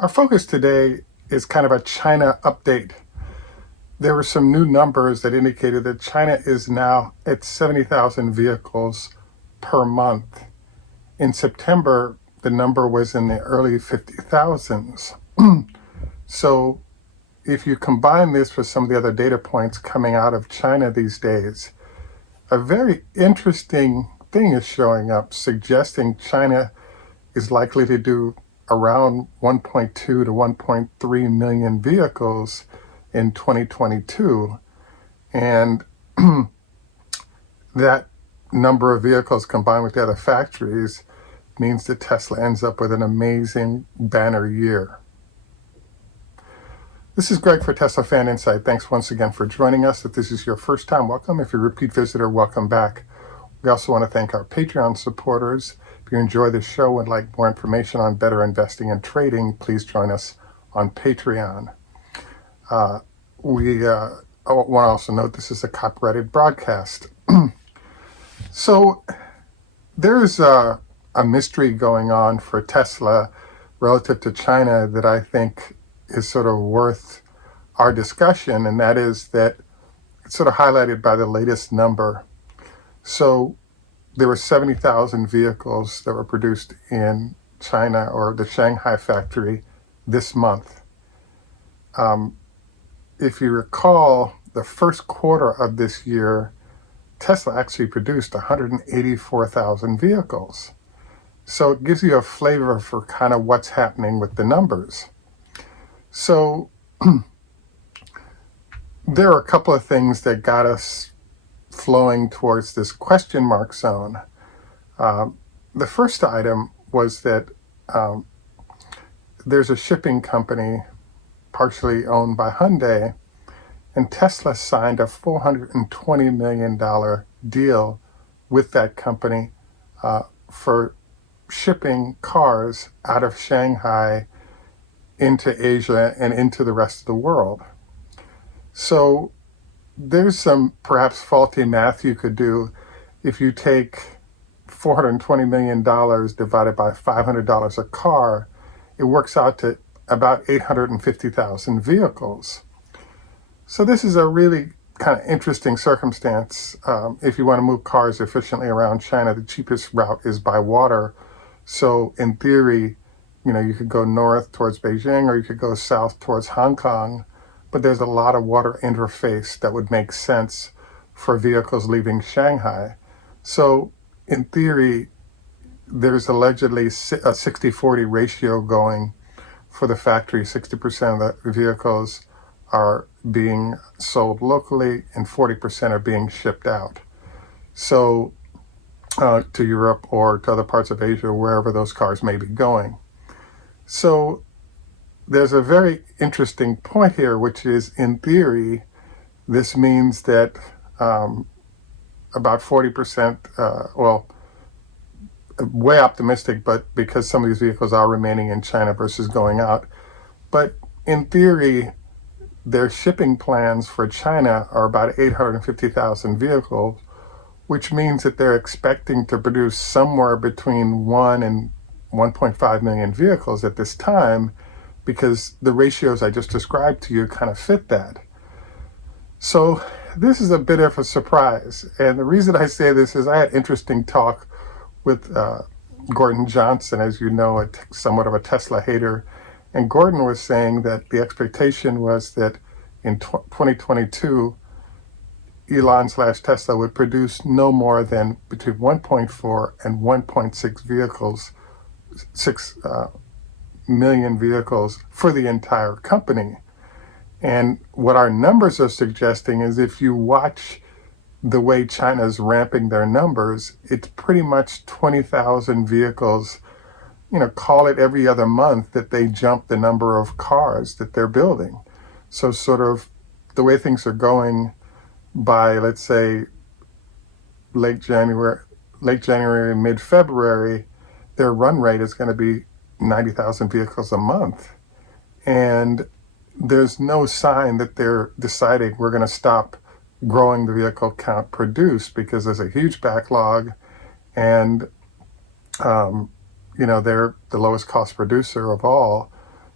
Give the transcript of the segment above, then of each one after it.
Our focus today is kind of a China update. There were some new numbers that indicated that China is now at 70,000 vehicles per month. In September, the number was in the early 50,000s. So if you combine this with some of the other data points coming out of China these days, a very interesting thing is showing up suggesting China is likely to do around 1.2 to 1.3 million vehicles in 2022. And that number of vehicles combined with the other factories means that Tesla ends up with an amazing banner year. This is Greg for Teslafaninsight. Thanks once again for joining us. If this is your first time, welcome. If you're a repeat visitor, welcome back. We also want to thank our Patreon supporters. If you enjoy this show and would like more information on better investing and trading, please join us on Patreon. We want to also note this is a copyrighted broadcast. So there's a mystery going on for Tesla relative to China that I think is sort of worth our discussion, and that is that it's sort of highlighted by the latest number. So there were 70,000 vehicles that were produced in China or the Shanghai factory this month. If you recall, the first quarter of this year, Tesla actually produced 184,000 vehicles. So it gives you a flavor for kind of what's happening with the numbers. So there are a couple of things that got us flowing towards this question mark zone. The first item was that there's a shipping company partially owned by Hyundai, and Tesla signed a $420 million deal with that company for shipping cars out of Shanghai into Asia and into the rest of the world. So there's some perhaps faulty math you could do. If you take $420 million divided by $500 a car, it works out to about 850,000 vehicles. So this is a really kind of interesting circumstance. If you want to move cars efficiently around China, the cheapest route is by water. So in theory, you could go north towards Beijing or you could go south towards Hong Kong, but there's a lot of water interface that would make sense for vehicles leaving Shanghai. So in theory, there's allegedly a 60-40 ratio going for the factory. 60% of the vehicles are being sold locally and 40% are being shipped out. So to Europe or to other parts of Asia, wherever those cars may be going. So there's a very interesting point here, which is, in theory, this means that about 40%, way optimistic, but because some of these vehicles are remaining in China versus going out. But in theory, their shipping plans for China are about 850,000 vehicles, which means that they're expecting to produce somewhere between 1 and 1.5 million vehicles at this time, because the ratios I just described to you kind of fit that. So this is a bit of a surprise. And the reason I say this is I had interesting talk with Gordon Johnson, as you know, somewhat of a Tesla hater. And Gordon was saying that the expectation was that in 2022, Elon/Tesla would produce no more than between 1.4 and 1.6 million vehicles for the entire company. And what our numbers are suggesting is if you watch the way China's ramping their numbers, it's pretty much 20,000 vehicles, call it every other month that they jump the number of cars that they're building. So sort of the way things are going by, let's say, late January, mid-February, their run rate is going to be 90,000 vehicles a month. And there's no sign that they're deciding we're going to stop growing the vehicle count produced, because there's a huge backlog, and they're the lowest cost producer of all.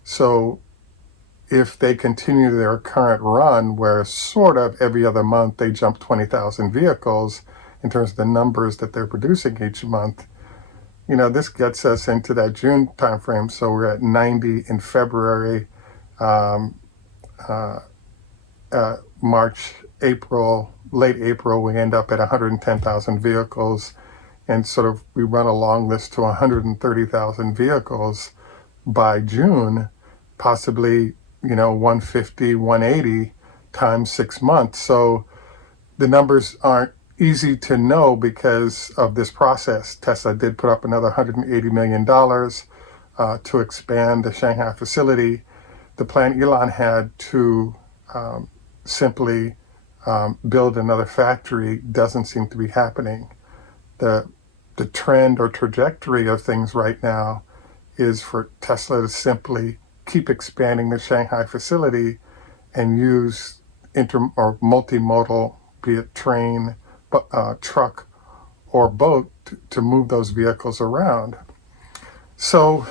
So if they continue their current run, where sort of every other month they jump 20,000 vehicles in terms of the numbers that they're producing each month, this gets us into that June timeframe. So we're at 90 in February, um, uh, March, April, late April, we end up at 110,000 vehicles. And sort of we run along this to 130,000 vehicles by June, possibly, 150, 180 times 6 months. So the numbers aren't easy to know because of this process. Tesla did put up another $180 million to expand the Shanghai facility. The plan Elon had to simply build another factory doesn't seem to be happening. The trend or trajectory of things right now is for Tesla to simply keep expanding the Shanghai facility and use or multimodal, be it train, truck, or boat, to move those vehicles around. So,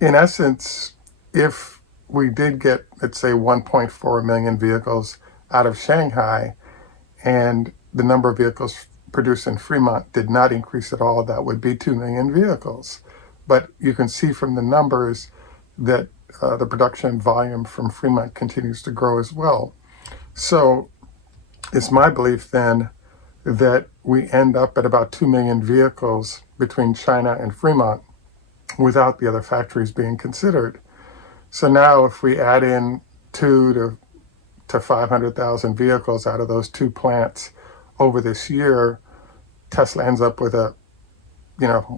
in essence, if we did get, let's say, 1.4 million vehicles out of Shanghai, and the number of vehicles produced in Fremont did not increase at all, that would be 2 million vehicles. But you can see from the numbers that the production volume from Fremont continues to grow as well. So it's my belief then that we end up at about 2 million vehicles between China and Fremont without the other factories being considered. So now if we add in 2 to 500,000 vehicles out of those two plants over this year, Tesla ends up with a,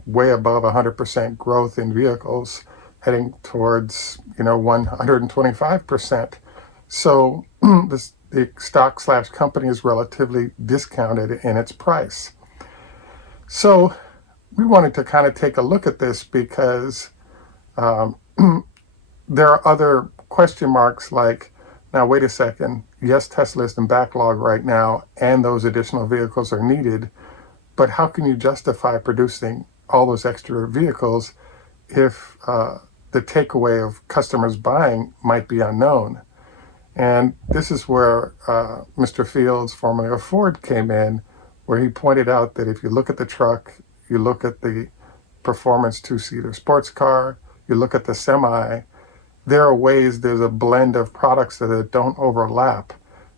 way above 100% growth in vehicles, heading towards, 125%. So the stock/company is relatively discounted in its price. So we wanted to kind of take a look at this because there are other question marks like, now wait a second, yes, Tesla is in backlog right now and those additional vehicles are needed, but how can you justify producing all those extra vehicles if the takeaway of customers buying might be unknown? And this is where Mr. Fields, formerly of Ford, came in, where he pointed out that if you look at the truck, you look at the performance two-seater sports car, you look at the semi, there are ways, there's a blend of products that don't overlap,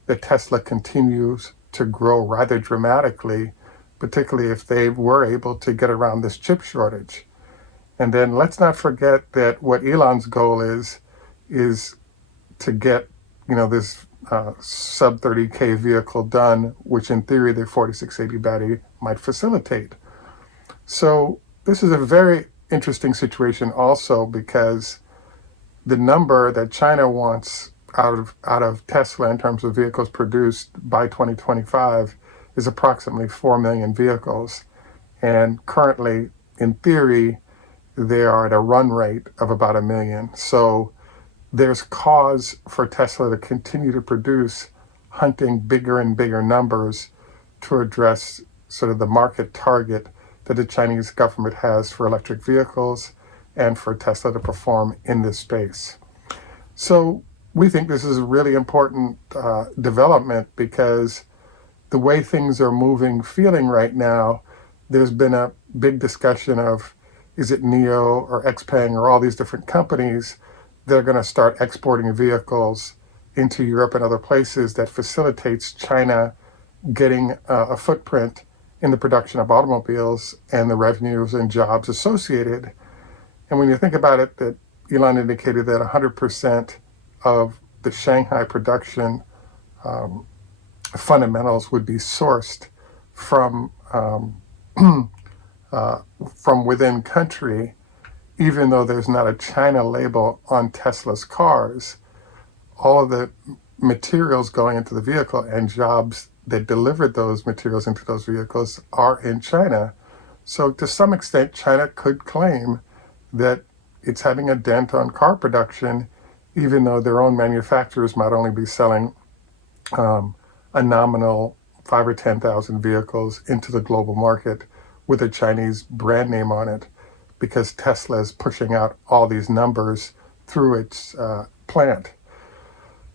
that Tesla continues to grow rather dramatically, particularly if they were able to get around this chip shortage. And then let's not forget that what Elon's goal is to get, this sub 30K vehicle done, which in theory the 4680 battery might facilitate. So this is a very interesting situation also because the number that China wants out of Tesla in terms of vehicles produced by 2025 is approximately 4 million vehicles. And currently, in theory, they are at a run rate of about 1 million. So there's cause for Tesla to continue to produce, hunting bigger and bigger numbers to address sort of the market target that the Chinese government has for electric vehicles and for Tesla to perform in this space. So we think this is a really important development because the way things are feeling right now, there's been a big discussion of, is it NIO or XPeng or all these different companies that are going to start exporting vehicles into Europe and other places that facilitates China getting a footprint in the production of automobiles and the revenues and jobs associated. And when you think about it, that Elon indicated that 100% of the Shanghai production fundamentals would be sourced from within country, even though there's not a China label on Tesla's cars. All of the materials going into the vehicle and jobs that delivered those materials into those vehicles are in China. So to some extent, China could claim that it's having a dent on car production, even though their own manufacturers might only be selling a nominal 5,000 or 10,000 vehicles into the global market with a Chinese brand name on it. because Tesla is pushing out all these numbers through its plant.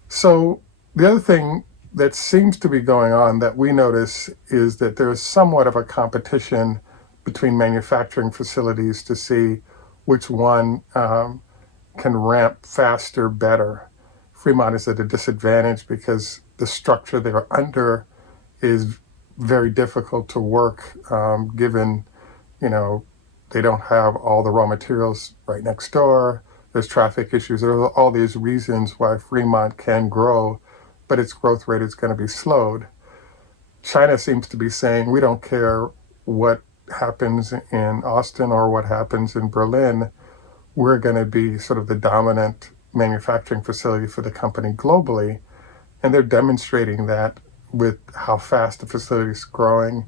So the other thing that seems to be going on that we notice is that there is somewhat of a competition between manufacturing facilities to see which one can ramp faster, better. Fremont is at a disadvantage because the structure they're under is very difficult to work, given, they don't have all the raw materials right next door. There's traffic issues. There are all these reasons why Fremont can grow, but its growth rate is going to be slowed. China seems to be saying, we don't care what happens in Austin or what happens in Berlin. We're going to be sort of the dominant manufacturing facility for the company globally. And they're demonstrating that with how fast the facility is growing,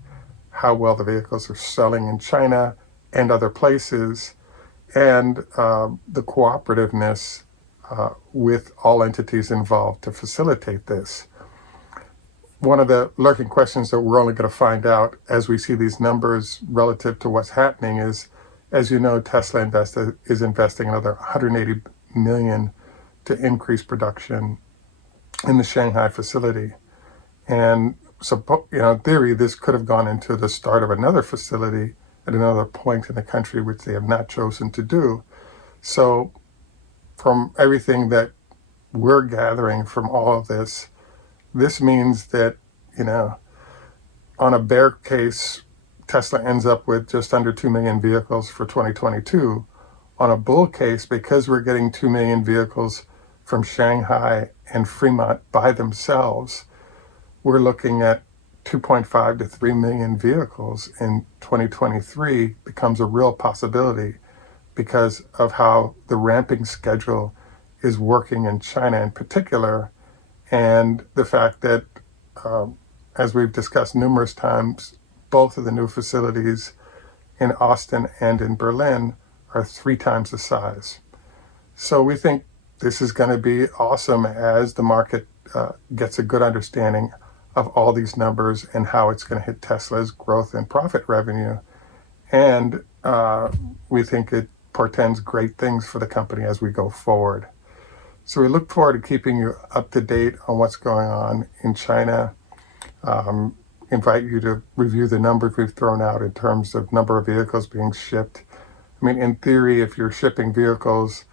how well the vehicles are selling in China and other places, and the cooperativeness with all entities involved to facilitate this. One of the lurking questions that we're only going to find out as we see these numbers relative to what's happening is, as you know, Tesla is investing another 180 million to increase production in the Shanghai facility. And so, in theory, this could have gone into the start of another facility at another point in the country, which they have not chosen to do. So from everything that we're gathering from all of this, this means that, on a bear case, Tesla ends up with just under 2 million vehicles for 2022. On a bull case, because we're getting 2 million vehicles from Shanghai and Fremont by themselves, we're looking at 2.5 to 3 million vehicles in 2023 becomes a real possibility because of how the ramping schedule is working in China in particular, and the fact that, as we've discussed numerous times, both of the new facilities in Austin and in Berlin are 3 times the size. So we think this is going to be awesome as the market gets a good understanding of all these numbers and how it's going to hit Tesla's growth and profit revenue. And we think it portends great things for the company as we go forward. So we look forward to keeping you up to date on what's going on in China. Invite you to review the numbers we've thrown out in terms of number of vehicles being shipped. I mean, in theory, if you're shipping vehicles,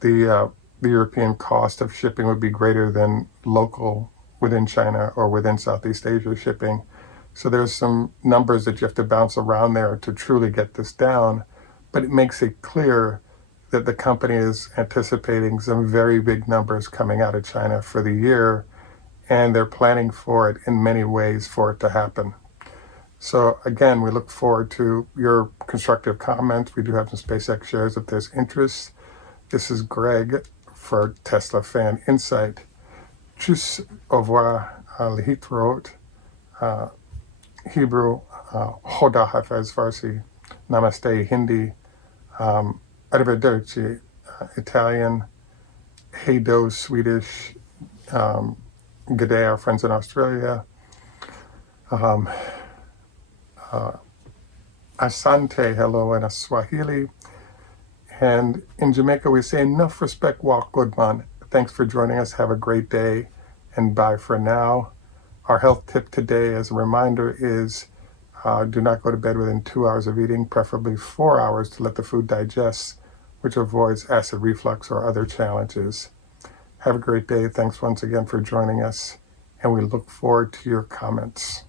the European cost of shipping would be greater than local within China or within Southeast Asia shipping. So there's some numbers that you have to bounce around there to truly get this down, but it makes it clear that the company is anticipating some very big numbers coming out of China for the year, and they're planning for it in many ways for it to happen. So again, we look forward to your constructive comments. We do have some SpaceX shares if there's interest. This is Greg for Teslafaninsight. Tschüss, au revoir, Lihitrot, Hebrew, Hoda Hafez Farsi, Namaste Hindi, Arrivederci Italian, Hey Do Swedish, good day our friends in Australia, Asante, hello in Swahili, and in Jamaica we say enough respect, walk good man. Thanks for joining us. Have a great day, and bye for now. Our health tip today, as a reminder, is do not go to bed within 2 hours of eating, preferably 4 hours to let the food digest, which avoids acid reflux or other challenges. Have a great day. Thanks once again for joining us, and we look forward to your comments.